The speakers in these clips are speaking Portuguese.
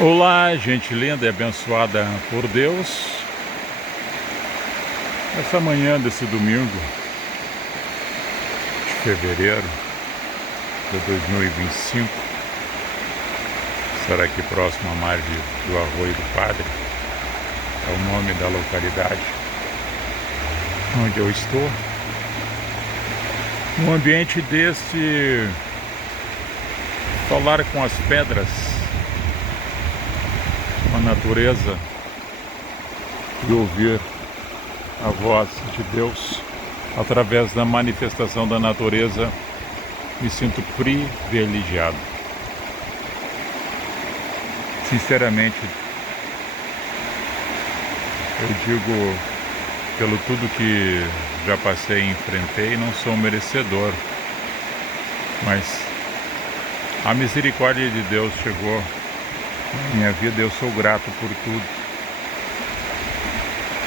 Olá, gente linda e abençoada por Deus. Essa manhã desse domingo de fevereiro de 2025, estará aqui próximo à margem do Arroio do Padre, é o nome da localidade onde eu estou. Um ambiente desse, falar com as pedras, com a natureza e ouvir a voz de Deus através da manifestação da natureza, me sinto privilegiado. Sinceramente, eu digo, pelo tudo que já passei e enfrentei, não sou merecedor, mas a misericórdia de Deus chegou na minha vida, eu sou grato por tudo.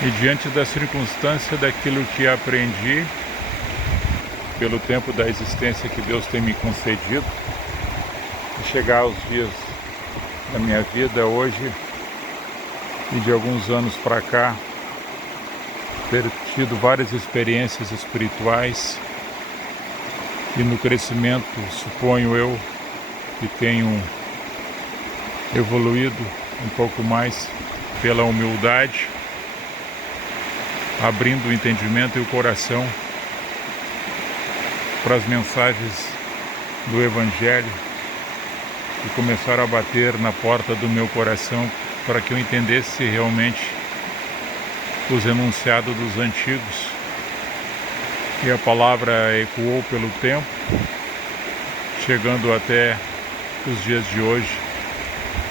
E diante da circunstância daquilo que aprendi, pelo tempo da existência que Deus tem me concedido, e chegar aos dias da minha vida hoje e de alguns anos para cá, ter tido várias experiências espirituais e no crescimento, suponho eu, que tenho evoluído um pouco mais pela humildade, abrindo o entendimento e o coração para as mensagens do Evangelho que começaram a bater na porta do meu coração para que eu entendesse realmente os enunciados dos antigos. E a palavra ecoou pelo tempo, chegando até os dias de hoje,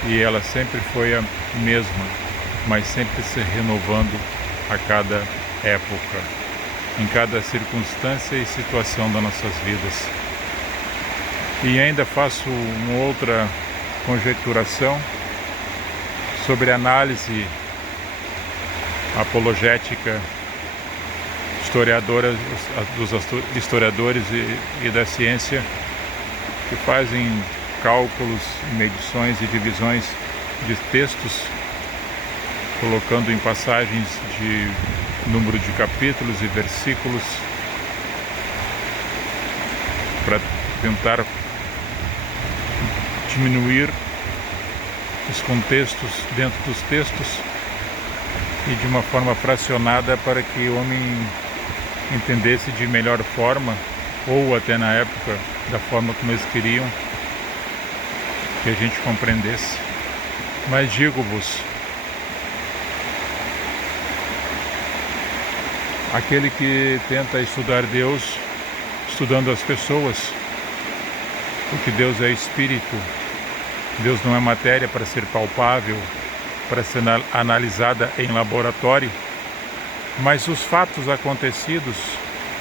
e ela sempre foi a mesma, mas sempre se renovando a cada época, em cada circunstância e situação das nossas vidas. E ainda faço uma outra conjecturação sobre a análise apologética dos historiadores e da ciência, que fazem cálculos, medições e divisões de textos, colocando em passagens de número de capítulos e versículos, para tentar diminuir os contextos dentro dos textos e de uma forma fracionada para que o homem entendesse de melhor forma, ou até na época da forma como eles queriam que a gente compreendesse. Mas digo-vos, aquele que tenta estudar Deus, estudando as pessoas, porque Deus é espírito, Deus não é matéria para ser palpável, para ser analisada em laboratório, mas os fatos acontecidos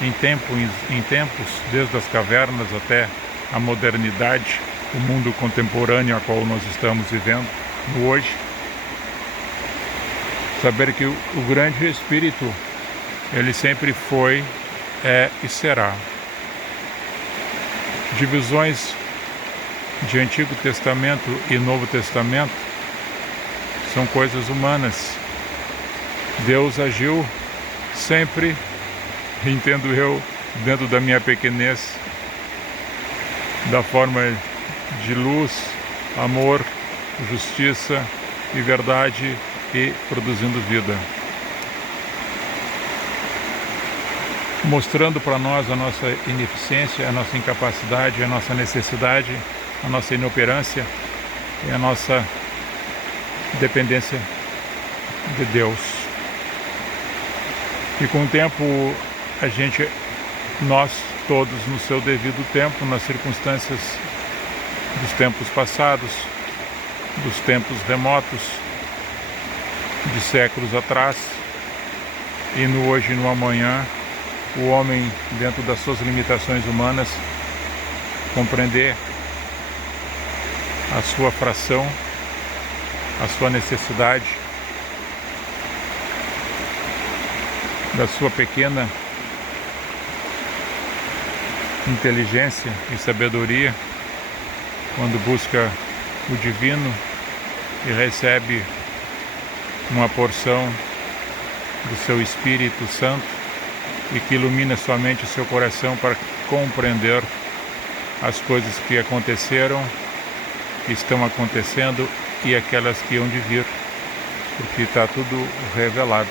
em tempos, desde as cavernas até a modernidade, o mundo contemporâneo a qual nós estamos vivendo no hoje, saber que o grande Espírito, ele sempre foi, é e será. Divisões de Antigo Testamento e Novo Testamento são coisas humanas. Deus agiu sempre, entendo eu, dentro da minha pequenez, da forma de luz, amor, justiça e verdade, e produzindo vida, mostrando para nós a nossa ineficiência, a nossa incapacidade, a nossa necessidade, a nossa inoperância e a nossa dependência de Deus. E com o tempo, nós todos no seu devido tempo, nas circunstâncias dos tempos passados, dos tempos remotos, de séculos atrás, e no hoje e no amanhã, o homem, dentro das suas limitações humanas, compreender a sua fração, a sua necessidade, da sua pequena inteligência e sabedoria, quando busca o divino e recebe uma porção do seu Espírito Santo e que ilumina somente o seu coração para compreender as coisas que aconteceram, que estão acontecendo e aquelas que hão de vir, porque está tudo revelado.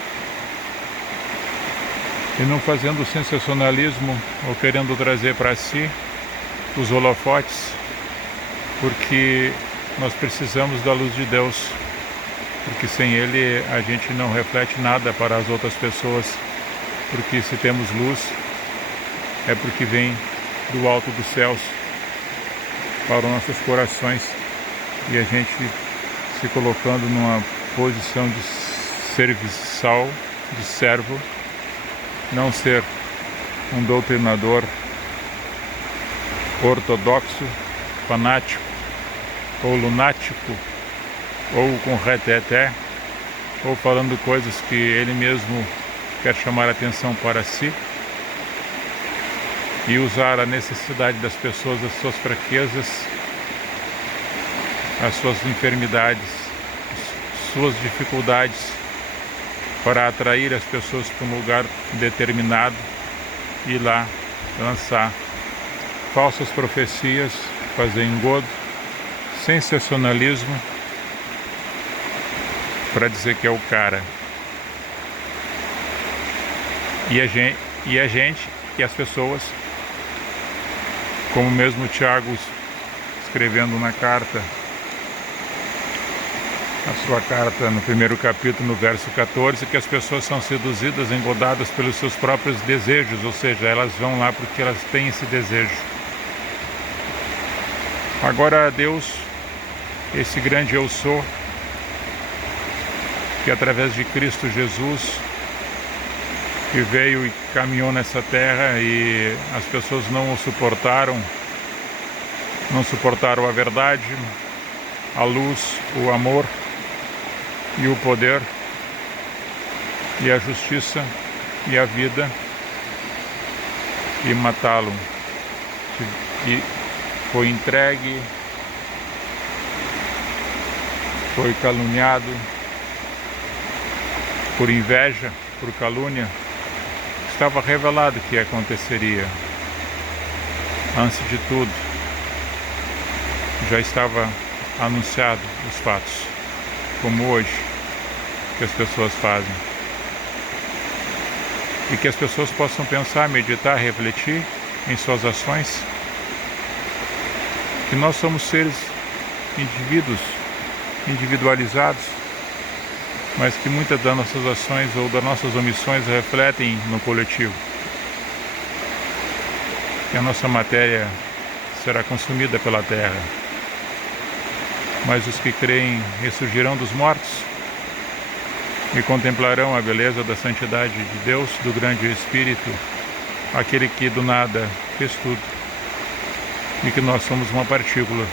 E não fazendo sensacionalismo ou querendo trazer para si os holofotes, porque nós precisamos da luz de Deus, porque sem Ele a gente não reflete nada para as outras pessoas, porque se temos luz é porque vem do alto dos céus para os nossos corações, e a gente se colocando numa posição de serviçal, de servo, não ser um doutrinador ortodoxo, fanático ou lunático, ou com reteté, ou falando coisas que ele mesmo quer chamar a atenção para si, e usar a necessidade das pessoas, as suas fraquezas, as suas enfermidades, suas dificuldades, para atrair as pessoas para um lugar determinado e lá lançar falsas profecias, fazer engodo, sensacionalismo, para dizer que é o cara. E a gente e as pessoas, como mesmo Tiago escrevendo na carta, a sua carta no primeiro capítulo, no verso 14, que as pessoas são seduzidas, engodadas pelos seus próprios desejos, ou seja, elas vão lá porque elas têm esse desejo. Agora Deus, esse grande eu sou, que através de Cristo Jesus, que veio e caminhou nessa terra e as pessoas não o suportaram, não suportaram a verdade, a luz, o amor e o poder e a justiça e a vida, e matá-lo. E foi entregue, foi caluniado por inveja, por calúnia. Estava revelado que aconteceria. Antes de tudo, já estava anunciado os fatos, como hoje, que as pessoas fazem. E que as pessoas possam pensar, meditar, refletir em suas ações, que nós somos seres indivíduos, individualizados, mas que muitas das nossas ações ou das nossas omissões refletem no coletivo. Que a nossa matéria será consumida pela terra, mas os que creem ressurgirão dos mortos e contemplarão a beleza da santidade de Deus, do grande Espírito, aquele que do nada fez tudo, e que nós somos uma partícula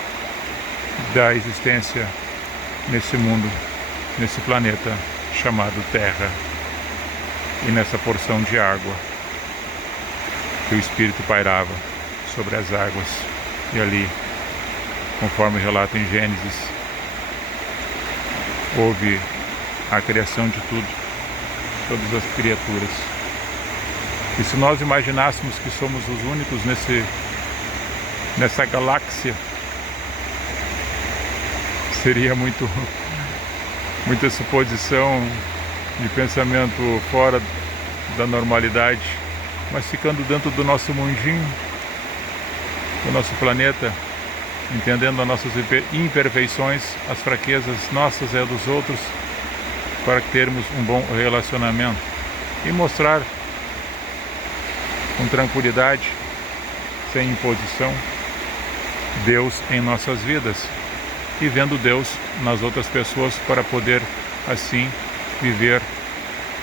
da existência nesse mundo, nesse planeta chamado Terra, e nessa porção de água que o Espírito pairava sobre as águas, e ali, conforme relata em Gênesis, houve a criação de tudo, todas as criaturas. E se nós imaginássemos que somos os únicos nessa galáxia, seria muita suposição de pensamento fora da normalidade, mas ficando dentro do nosso mundinho, do nosso planeta, entendendo as nossas imperfeições, as fraquezas nossas e dos outros, para termos um bom relacionamento e mostrar com tranquilidade, sem imposição, Deus em nossas vidas, e vendo Deus nas outras pessoas, para poder assim viver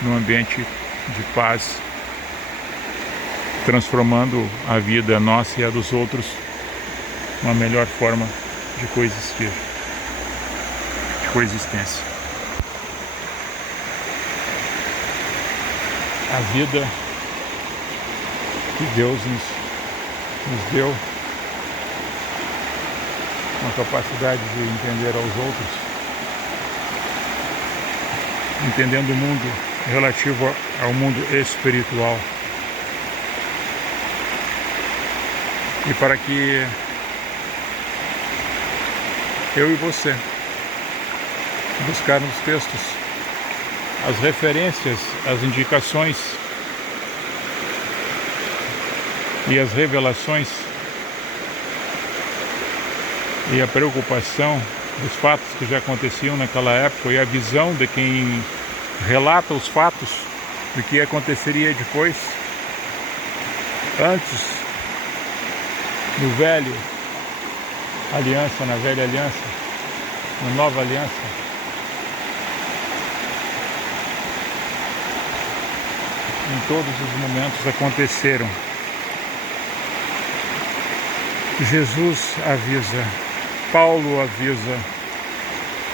num ambiente de paz, transformando a vida nossa e a dos outros uma melhor forma de coexistir, de coexistência. A vida que Deus nos deu, uma capacidade de entender aos outros, entendendo o mundo relativo ao mundo espiritual. E para que eu e você buscarmos textos, as referências, as indicações e as revelações e a preocupação dos fatos que já aconteciam naquela época e a visão de quem relata os fatos do que aconteceria depois, antes, no velho aliança, na velha aliança, na nova aliança. Em todos os momentos aconteceram. Jesus avisa, Paulo avisa,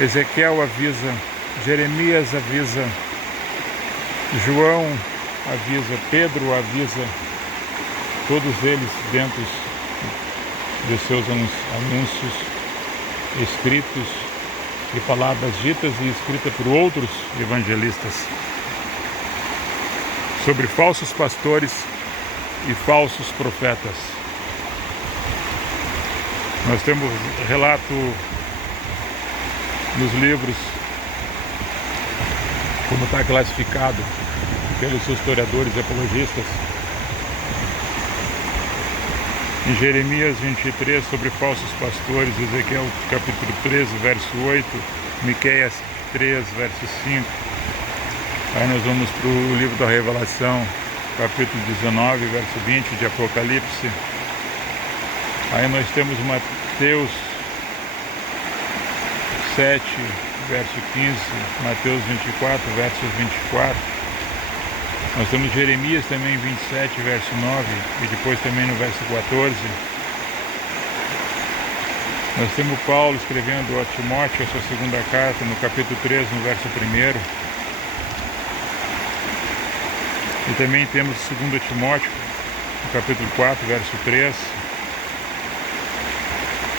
Ezequiel avisa, Jeremias avisa, João avisa, Pedro avisa, todos eles dentro dos seus anúncios escritos e palavras ditas e escritas por outros evangelistas sobre falsos pastores e falsos profetas. Nós temos relato nos livros, como está classificado pelos historiadores e apologistas, em Jeremias 23 sobre falsos pastores, Ezequiel capítulo 13, verso 8, Miqueias 3, verso 5. Aí nós vamos para o livro da Revelação, capítulo 19, verso 20, de Apocalipse. Aí nós temos Mateus 7, verso 15, Mateus 24, versos 24. Nós temos Jeremias também 27, verso 9, e depois também no verso 14. Nós temos Paulo escrevendo a Timóteo, a sua segunda carta, no capítulo 3, no verso 1. E também temos 2 Timóteo, no capítulo 4, verso 3.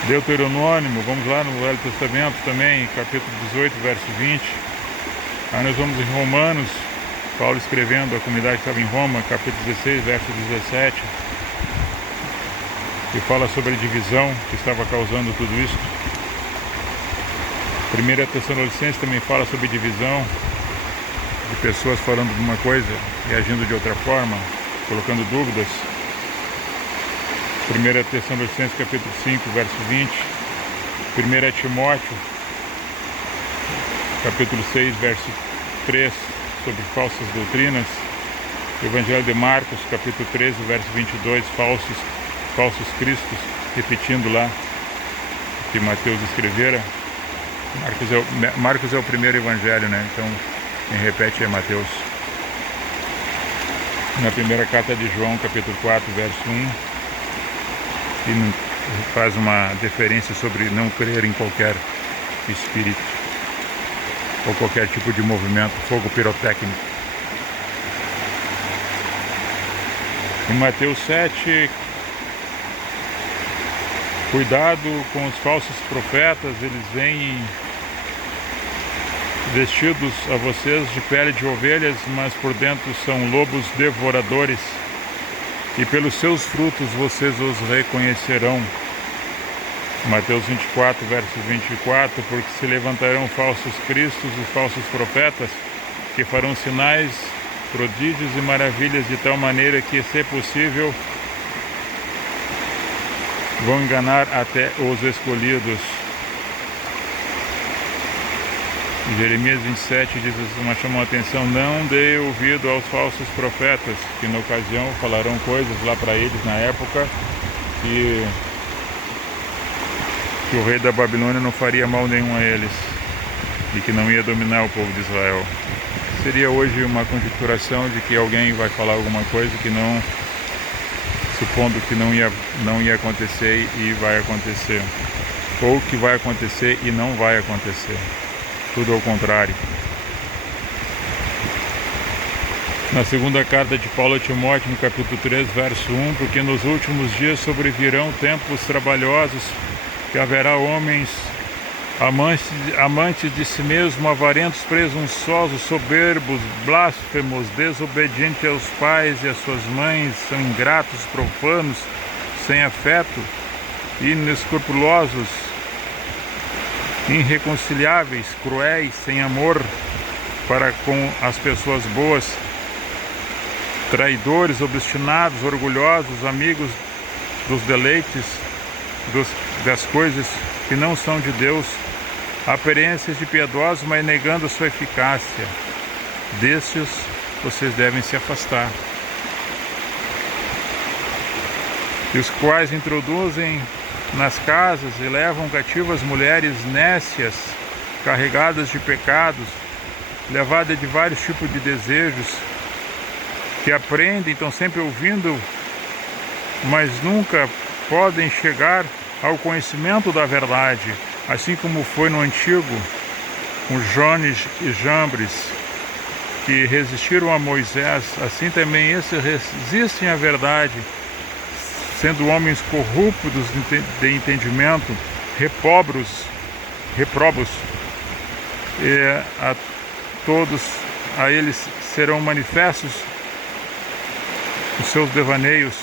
Deuteronômio, vamos lá no Velho Testamento também, capítulo 18, verso 20. Aí nós vamos em Romanos, Paulo escrevendo à comunidade que estava em Roma, capítulo 16, verso 17, que fala sobre a divisão que estava causando tudo isso. 1 Tessalonicenses também fala sobre divisão, de pessoas falando de uma coisa e agindo de outra forma, colocando dúvidas. 1 Tessalonicenses capítulo 5, verso 20. 1 Timóteo, capítulo 6, verso 3, sobre falsas doutrinas. Evangelho de Marcos, capítulo 13, verso 22, falsos cristos, repetindo lá o que Mateus escrevera. Marcos é o primeiro evangelho, né? Então quem repete é Mateus. Na primeira carta de João, capítulo 4, verso 1, e faz uma deferência sobre não crer em qualquer espírito ou qualquer tipo de movimento, fogo pirotécnico. Em Mateus 7, cuidado com os falsos profetas, eles vêm vestidos a vocês de pele de ovelhas, mas por dentro são lobos devoradores, e pelos seus frutos vocês os reconhecerão. Mateus 24, verso 24, porque se levantarão falsos cristos e falsos profetas, que farão sinais, prodígios e maravilhas de tal maneira que, se possível, vão enganar até os escolhidos. Jeremias 27 diz assim, chamou a atenção: não dê ouvido aos falsos profetas, que na ocasião falarão coisas lá para eles na época que o rei da Babilônia não faria mal nenhum a eles e que não ia dominar o povo de Israel. Seria hoje uma conjecturação de que alguém vai falar alguma coisa que não, supondo que não ia acontecer e vai acontecer, ou que vai acontecer e não vai acontecer. Tudo ao contrário. Na segunda carta de Paulo a Timóteo, no capítulo 3, verso 1, porque nos últimos dias sobrevirão tempos trabalhosos, que haverá homens amantes de si mesmo, avarentos, presunçosos, soberbos, blasfemos, desobedientes aos pais e às suas mães, são ingratos, profanos, sem afeto, inescrupulosos, irreconciliáveis, cruéis, sem amor para com as pessoas boas, traidores, obstinados, orgulhosos, amigos dos deleites, das coisas que não são de Deus, aparências de piedosos, mas negando a sua eficácia. Destes vocês devem se afastar. E os quais introduzem nas casas e levam cativas mulheres nécias, carregadas de pecados, levadas de vários tipos de desejos, que aprendem, estão sempre ouvindo, mas nunca podem chegar ao conhecimento da verdade, assim como foi no antigo, com Jones e Jambres, que resistiram a Moisés, assim também esses resistem à verdade, sendo homens corruptos de entendimento, reprobos, e a todos, a eles serão manifestos os seus devaneios,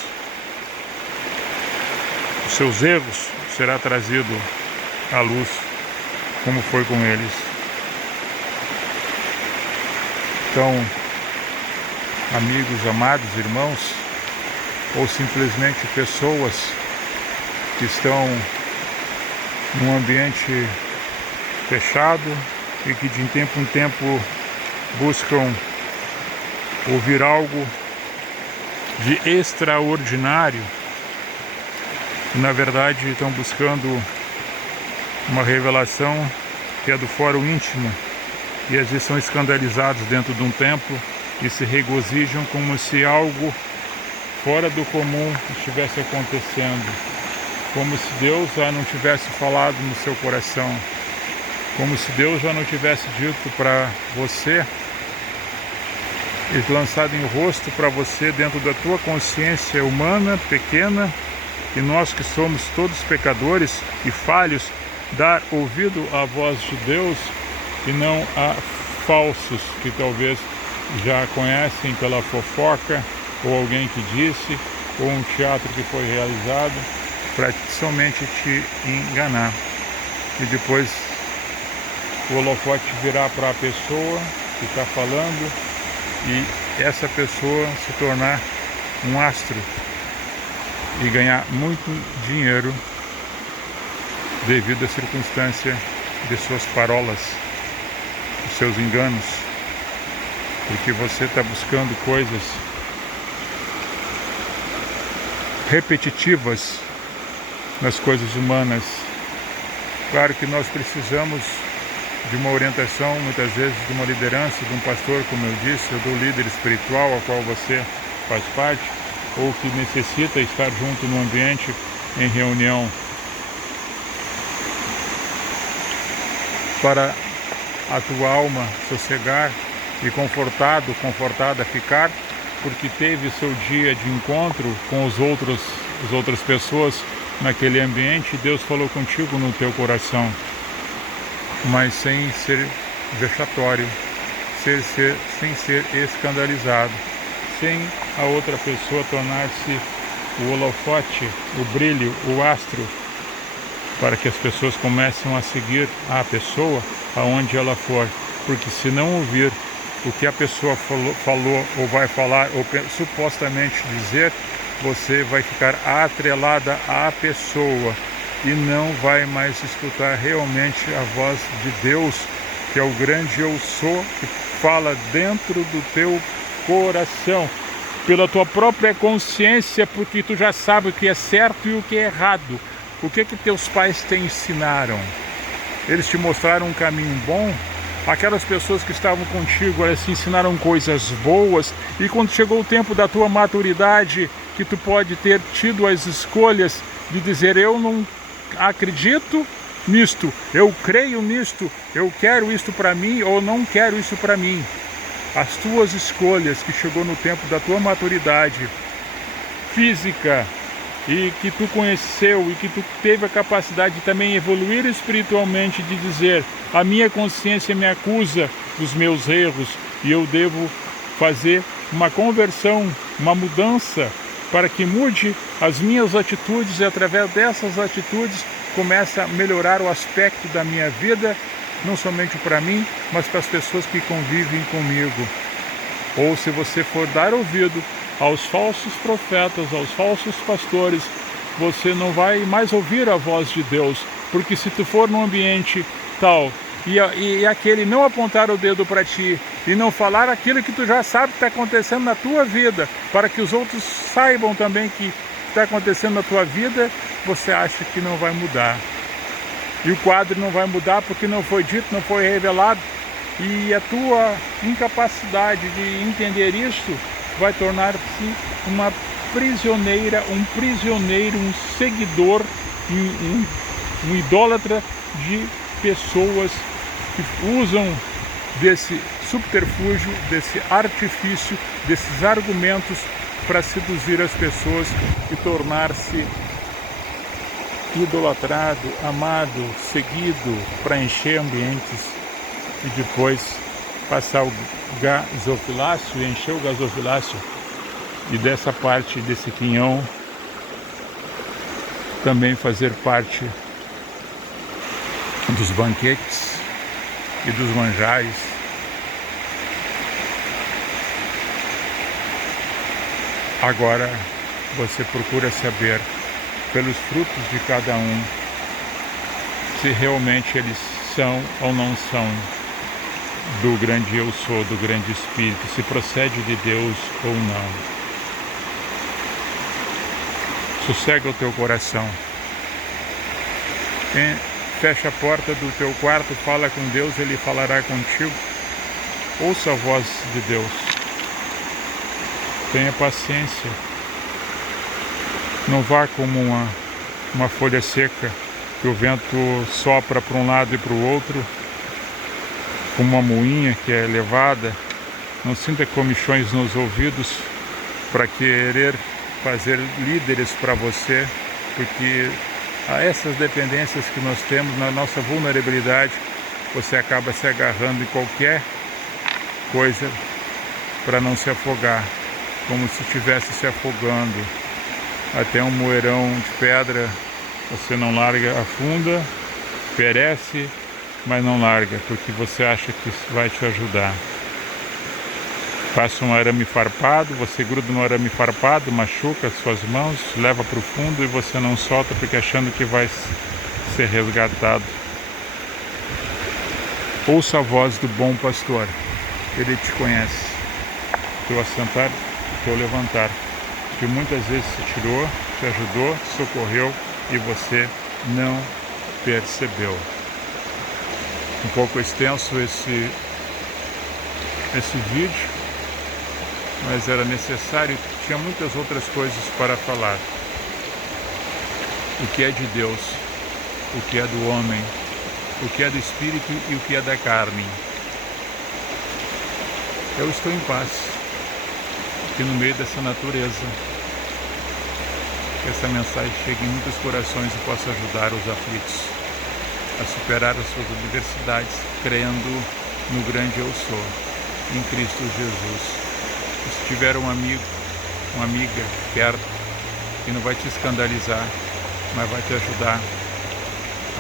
os seus erros será trazido à luz, como foi com eles. Então, amigos, amados, irmãos, ou simplesmente pessoas que estão num ambiente fechado e que de tempo em tempo buscam ouvir algo de extraordinário, e na verdade estão buscando uma revelação que é do fórum íntimo, e às vezes são escandalizados dentro de um templo e se regozijam como se algo fora do comum estivesse acontecendo, como se Deus já não tivesse falado no seu coração, como se Deus já não tivesse dito para você, lançado em rosto para você dentro da tua consciência humana, pequena, e nós que somos todos pecadores e falhos, dar ouvido à voz de Deus e não a falsos que talvez já conhecem pela fofoca, ou alguém que disse, ou um teatro que foi realizado para somente te enganar. E depois o holofote virar para a pessoa que está falando e essa pessoa se tornar um astro e ganhar muito dinheiro devido à circunstância de suas parolas, dos seus enganos, porque você está buscando coisas repetitivas nas coisas humanas. Claro que nós precisamos de uma orientação, muitas vezes de uma liderança, de um pastor, como eu disse, ou do líder espiritual ao qual você faz parte, ou que necessita estar junto no ambiente em reunião, para a tua alma sossegar e confortada ficar, porque teve seu dia de encontro com as outras pessoas naquele ambiente, e Deus falou contigo no teu coração, mas sem ser vexatório, sem ser escandalizado, sem a outra pessoa tornar-se o holofote, o brilho, o astro, para que as pessoas comecem a seguir a pessoa aonde ela for, porque se não ouvir o que a pessoa falou ou vai falar, ou supostamente dizer, você vai ficar atrelada à pessoa e não vai mais escutar realmente a voz de Deus, que é o grande eu sou, que fala dentro do teu coração, pela tua própria consciência, porque tu já sabe o que é certo e o que é errado. O que teus pais te ensinaram? Eles te mostraram um caminho bom? Aquelas pessoas que estavam contigo, elas te ensinaram coisas boas, e quando chegou o tempo da tua maturidade, que tu pode ter tido as escolhas de dizer, eu não acredito nisto, eu creio nisto, eu quero isto para mim ou não quero isso para mim. As tuas escolhas, que chegou no tempo da tua maturidade física, e que tu conheceu e que tu teve a capacidade de também evoluir espiritualmente, de dizer: a minha consciência me acusa dos meus erros e eu devo fazer uma conversão, uma mudança para que mude as minhas atitudes, e através dessas atitudes comece a melhorar o aspecto da minha vida, não somente para mim, mas para as pessoas que convivem comigo. Ou se você for dar ouvido aos falsos profetas, aos falsos pastores, você não vai mais ouvir a voz de Deus, porque se tu for num ambiente tal e aquele não apontar o dedo para ti e não falar aquilo que tu já sabe que está acontecendo na tua vida, para que os outros saibam também que está acontecendo na tua vida, você acha que não vai mudar. E o quadro não vai mudar porque não foi dito, não foi revelado, e a tua incapacidade de entender isso vai tornar-se uma prisioneira, um prisioneiro, um seguidor, um idólatra de pessoas que usam desse subterfúgio, desse artifício, desses argumentos para seduzir as pessoas e tornar-se idolatrado, amado, seguido, para encher ambientes e depois passar o gasofilácio e encher o gasofilácio, e dessa parte desse quinhão também fazer parte dos banquetes e dos manjares. Agora você procura saber pelos frutos de cada um se realmente eles são ou não são do grande eu sou, do grande Espírito, se procede de Deus ou não. Sossega o teu coração. Fecha a porta do teu quarto, fala com Deus, Ele falará contigo. Ouça a voz de Deus. Tenha paciência. Não vá como uma folha seca, que o vento sopra para um lado e para o outro, como uma moinha que é levada. Não sinta comichões nos ouvidos para querer fazer líderes para você, porque a essas dependências que nós temos, na nossa vulnerabilidade, você acaba se agarrando em qualquer coisa para não se afogar, como se estivesse se afogando. Até um moeirão de pedra, você não larga, afunda, perece, mas não larga, porque você acha que isso vai te ajudar. Passa um arame farpado, você gruda no arame farpado, machuca as suas mãos, leva para o fundo e você não solta porque achando que vai ser resgatado. Ouça a voz do bom pastor, ele te conhece. Teu assentar, teu levantar, que muitas vezes te tirou, te ajudou, te socorreu e você não percebeu. Um pouco extenso esse vídeo, mas era necessário, tinha muitas outras coisas para falar. O que é de Deus, o que é do homem, o que é do Espírito e o que é da carne. Eu estou em paz, aqui no meio dessa natureza. Que essa mensagem chegue em muitos corações e possa ajudar os aflitos a superar as suas adversidades, crendo no grande eu sou, em Cristo Jesus. E se tiver um amigo, uma amiga perto, que não vai te escandalizar, mas vai te ajudar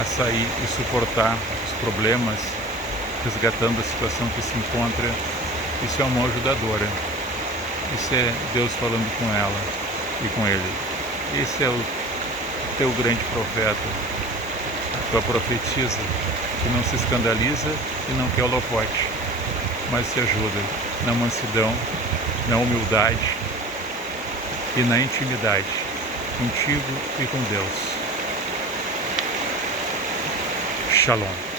a sair e suportar os problemas, resgatando a situação que se encontra, isso é uma mão ajudadora. Isso é Deus falando com ela e com ele. Esse é o teu grande profeta, a tua profetisa, que não se escandaliza e não quer holofote, mas se ajuda na mansidão, na humildade e na intimidade, contigo e com Deus. Shalom.